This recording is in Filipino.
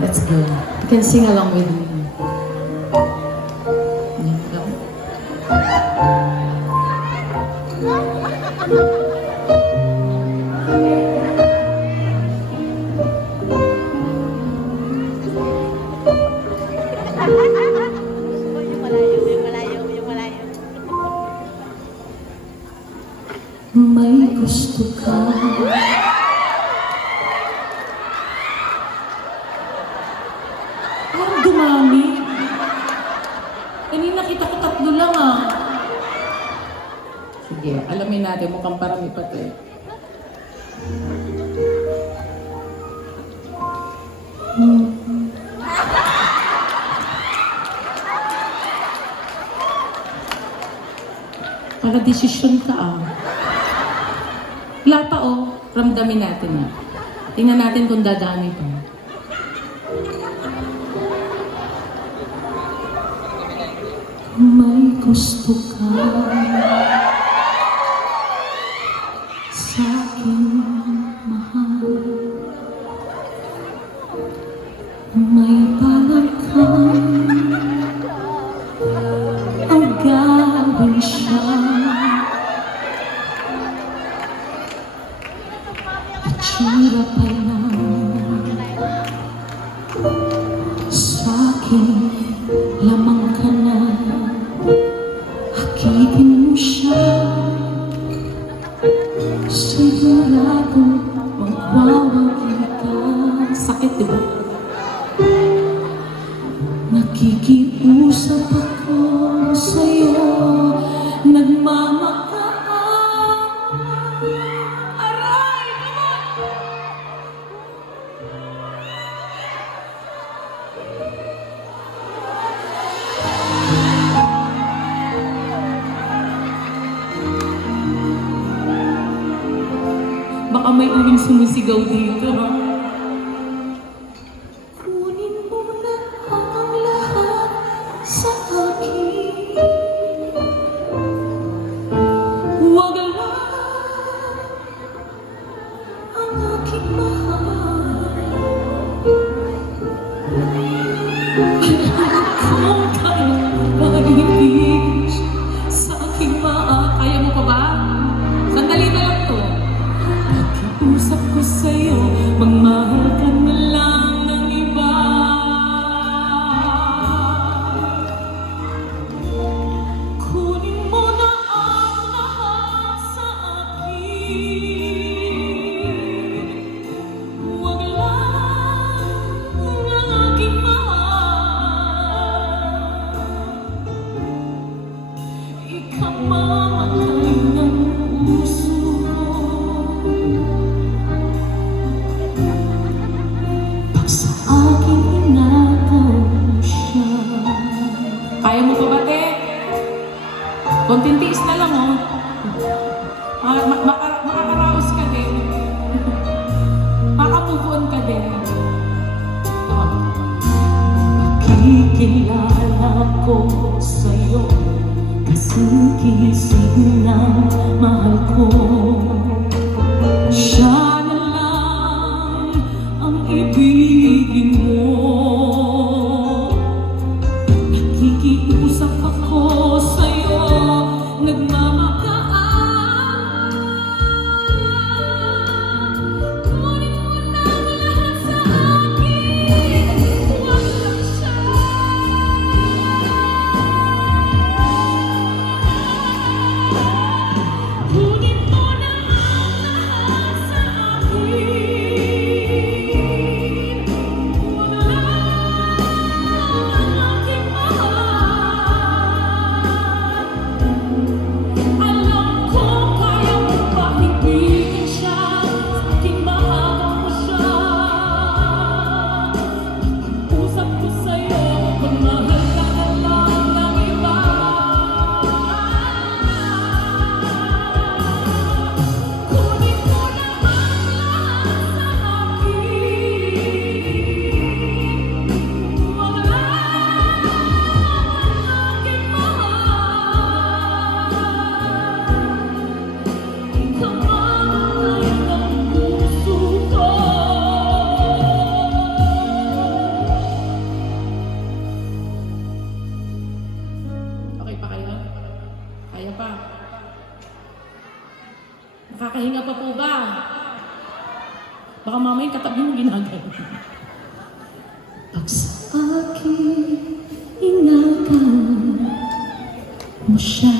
Let's go. You can sing along with me. May gusto ka. Parang dumami. Kanina kita ko 3 lang ah. Sige, alamin natin. Mukhang parang ipatay. Para desisyon ka ah. Wala pa oh. Ramdamin natin ah. Tingnan natin kung dadami pa. May gusto ka sa aking mahal. May balak kang agawin siya. Itsura pa lang sa akin, lamang ka na. Hakitin mo siya, sigurado magwawagi ka. Sakit diba? Nakikiusap ako sa'yo, nagmamakaawa. Aray! Baka may uwing sumisigaw dito, ha? Kunin mo na ang lahat sa akin. Huwag lang ang aking mahal. Kung kailan pag-ibig sa aking mahal. Kaya mo pa ba? Sandali na lang to. Usap ko sa'yo, magmahal ka na lang ng iba. Kunin mo na ang lahat sa akin. Huwag lang ang aking mahal. Ikamamatay ng puso ko. Sa aking inagaw siya. Kaya mo pa ba, te? Konting tiis na lang, oh. Makakaraos ka din. Makamove on ka din. Oh. Makikilala ko sa'yo, kasing-kising ng mahal ko. Siya na lang ang ibigin mo. Nakikiusap ako sa'yo, nagmamakaawa. Kunin mo na ang lahat sa akin. Huwag lang siya. Kunin mo na Baka mamaya yung katabi mo ginagano. Pag sa akin, ingatan mo siya.